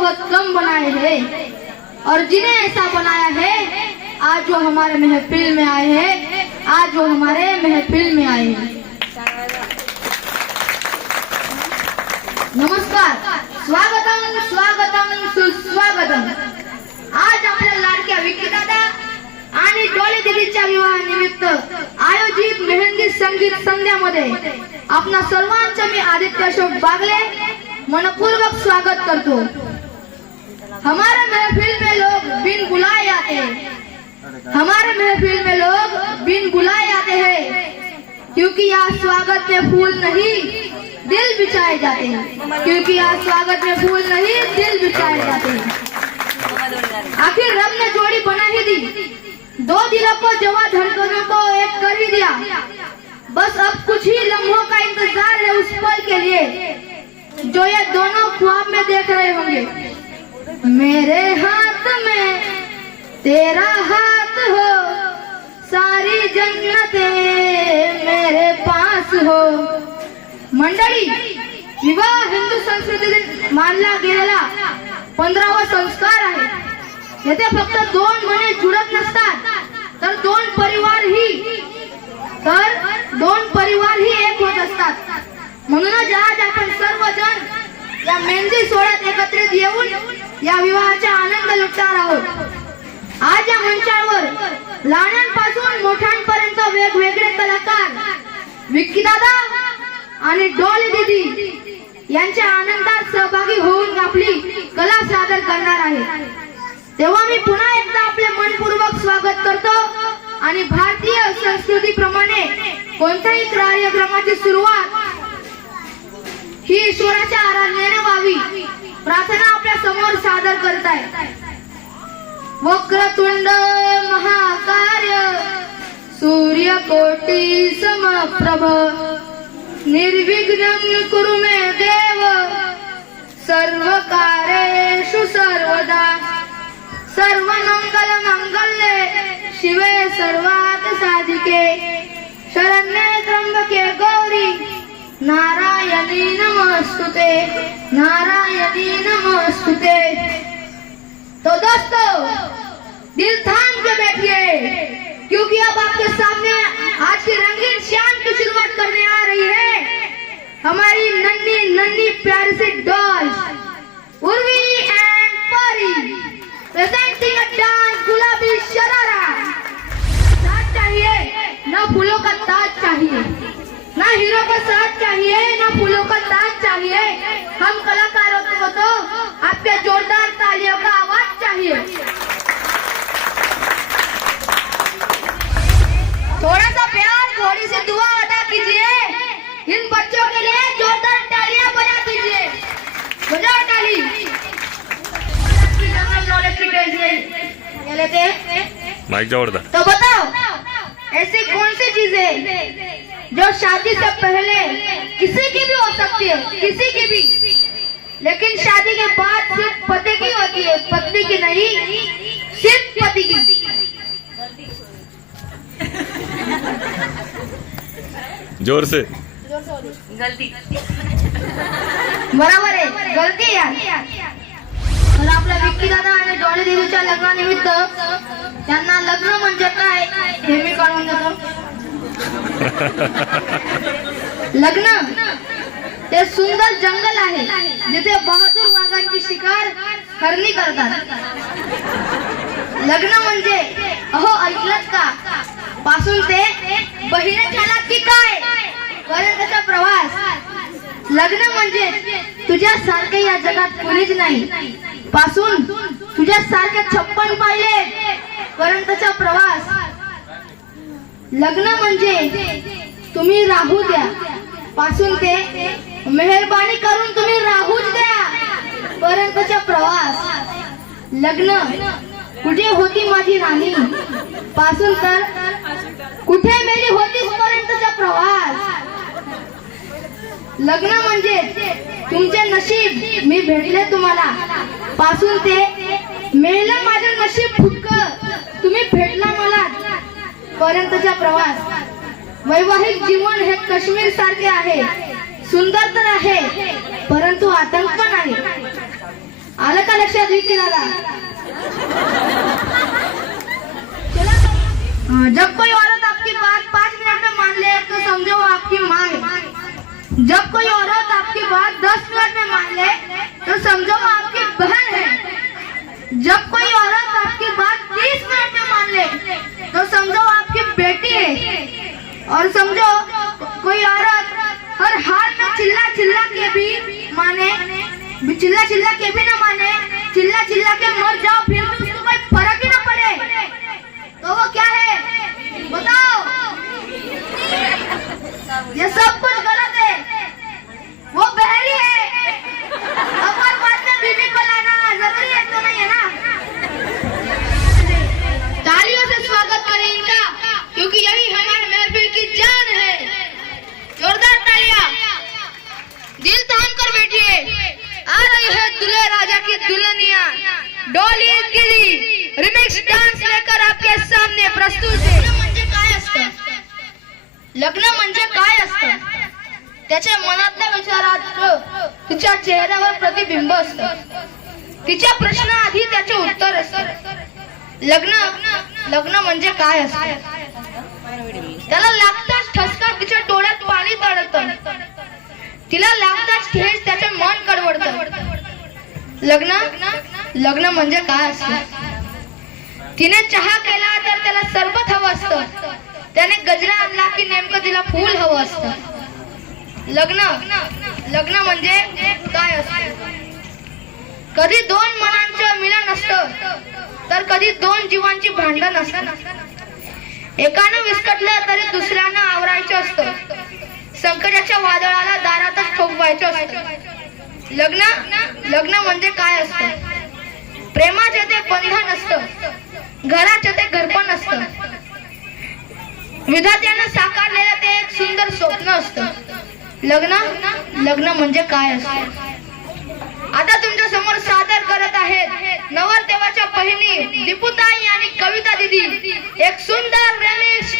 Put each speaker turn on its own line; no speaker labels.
बहुत कम बनाए हैं। और जिन्हें ऐसा बनाया है, आज जो हमारे महफिल में आए हैं। आज जो हमारे महफिल में आए हैं। नमस्कार। स्वागतम स्वागतम, सुस्वागतम। आज आपल्या लाडक्या विकी दादा आणि डोळे दिदीच्या विवाहानिमित्त आयोजित मेहंदी संगीत संध्यामध्ये आपणा सर्वांचं मी आदित्य अशोक बागले. मनपूर्वक स्वागत करतो. हमारे महफिल में लोग बिन बुलाए आते हैं। हमारे महफिल में लोग बिन बुलाए आते हैं, क्योंकि यहाँ स्वागत में फूल नहीं दिल बिछाए जाते हैं। क्योंकि यहाँ स्वागत में फूल नहीं दिल बिछाए जाते हैं। आखिर रब ने जोड़ी बना ही दी। दो दिलों को, जवा धड़कनों को एक कर ही दिया। बस अब कुछ ही लम्हों का इंतज़ार है उस पल के लिए, जो ये दोनों ख्वाब में देख रहे होंगे। मेरे हाथ में तेरा हाथ हो सारी जन्नते मेरे पास हो। मंडळी विवाह हिंदू संस्कृतीत मानला गेलेला पंधरावा संस्कार आहे. येथे फक्त दोन मने जुळत नसतात तर दोन परिवार ही तर दोन परिवार ही एक होत असतात. म्हणूनच आज आपण सर्वजण या मेहंदी सोहळ्यात एकत्रित येऊन या विवाहाचा आनंद लुटणार आहोत. आज या मंचावर लहानांपासून मोठ्यांपर्यंत वेगवेगळे कलाकार विक्की दादा आणि डॉली दीदी यांच्या आनंदात सहभागी होऊन आपली कला सादर करणार आहे तेव्हा मी पुन्हा एकदा आपले मनपूर्वक स्वागत करतो आणि भारतीय संस्कृतीप्रमाणे कोणत्याही कार्यक्रमाची सुरुवात ही ईश्वराच्या आराधनेने व्हावी. प्रार्थना आपल्यासमोर सादर करत आहे. वक्रतुंड महाकार्य सूर्यकोटी समप्रभ निर्विघ्न कुरु मे देव सर्व कार्येषु सर्वदा सर्वमंगल मंगल्ये शिवे सर्वात साधिके शरण्ये त्र्यंबके गौरी नारायण नमस्तुते। नारायणी नमस्तुते। तो दोस्तों दिल थाम के बैठिए क्योंकि अब आपके सामने आज की रंगीन शाम की शुरुआत करने आ रही है। हमारी नन्ही नन्ही प्यारी सी डॉ ना का साथ चाहिए ना फूलों का ताज चाहिए? हम कलाकारों को तो आपके जोरदार तालियों का आवाज़ चाहिए। थोड़ा सा प्यार थोड़ी सी दुआ अदा कीजिए। इन बच्चों के लिए जोरदार तालियाँ बजा दीजिए। बजाओ ताली। लेते हैं
माईक जवळ धर.
तो बताओ ऐसी कौन सी चीज़ जो शादी से पहले किसी की भी हो सकती है किसी की भी। लेकिन शादी के बाद सिर्फ पति की होती है पत्नी की नहीं सिर्फ पति की।
जोर से।
बरोबर आहे गलती आहे यार। तर आपल्या विक्की दादा आणि डॉली देवीच्या लग्नानिमित्त त्यांना लग्न म्हणजे काय हे मी कळवून देतो. लग्न ते सुंदर जंगल आहे जिथे बहादूर वाघांची शिकार हरणी करतात. लग्न म्हणजे अहो ऐकलत का? पासून ते बहिणी झालात की काय? पर्यंतचा प्रवास. लग्न म्हणजे तुझ्या सारखे या जगात कोणीच नाही. पासून तुझ्या सारखे छप्पन पाहिले पर्यंतचा प्रवास. लग्न म्हणजे तुम्ही राहू द्या. पासून ते मेहरबानी करून तुम्ही राहूच द्या. पर्यंतचा प्रवास. लग्न कुठे होती माझी राणी? पासून तर कुठे मेरी होती पर्यंतचा प्रवास? लग्न म्हणजे तुमचे नशीब. मी भेटले तुम्हाला. पासून ते मेलं माझं नशीब फुटकं. पर्यंतचा प्रवास. वैवाहिक जीवन हे काश्मीर सारखे आहे. सुंदर तर आहे परंतु आतंक पण आहे. आलं का लक्षात विकी जब कोई औरत आपकी बात पाँच मिनट में मान ले तो समझो वो आपकी माँ है जब कोई औरत आपकी बात दस मिनट में मान ले तो समझो वो आपकी बहन है. जब कोई औरत आपकी बात तीस मिनट में मान ले तो समझो वो आपकी बेटी है और समझो कोई औरत हर हाल में चिल्ला चिल्ला के भी माने चिल्ला चिल्ला के भी ना माने चिल्ला चिल्ला के मर जाओ फिर भी उसको कोई फर्क ही ना पड़े तो वो क्या है बताओ ये सब कुछ गलत है वो बहरी है अब हर बात में बीबी को लाना जरूरी है तो नहीं है ना तालियों से स्वागत करें इनका क्योंकि यही हमारे महफिल की जान है जोरदार तालियां दिल थाम कर बैठिए आ रही है दुल्हे राजा की दुल्हनिया डॉली गिरी रिमिक्स डांस लेकर आपके सामने प्रस्तुत है म्हणजे काय असतं? लग्न म्हणजे काय असतं? त्याच्या मनातल्या विचारात तिच्या चेहऱ्यावर प्रतिबिंब असतं. तिच्या प्रश्नाआधी त्याचे उत्तर असतं. लग्न लग्न म्हणजे काय असतं? त्याला लागताच ठसका तिच्या डोळ्यात पाणी तडत तिला लागताच ठेच त्याचे मन कडवडत. लग्न लग्न म्हणजे काय असतं? तिने चहा केला तर त्याला सरबत हवं असतं. त्याने गजरा आणला की नेमकं तिला फूल हवं असतं. लग्न लग्न म्हणजे काय असतं? कधी दोन मनांचं मिलन असतं तर कधी दोन जीवांची भांडण असत. एकानं विस्कटलं तरी दुसऱ्यानं आवरायचं असतं. संकटाच्या वादळाला दारातच ठोकवायचं असतं. लग्न लग्न म्हणजे काय असतं? प्रेमाचे ते बंधन असतं. घराचे ते घरपण असतं. विधात्यानं साकारलेलं ते एक सुंदर स्वप्न असतं. लग्न लग्न म्हणजे काय असतं? आता तुमच्यासमोर सादर करत आहेत नवरदेवाच्या बहिणी दीपुताई आणि कविता दिदी. एक सुंदर रेमिक्स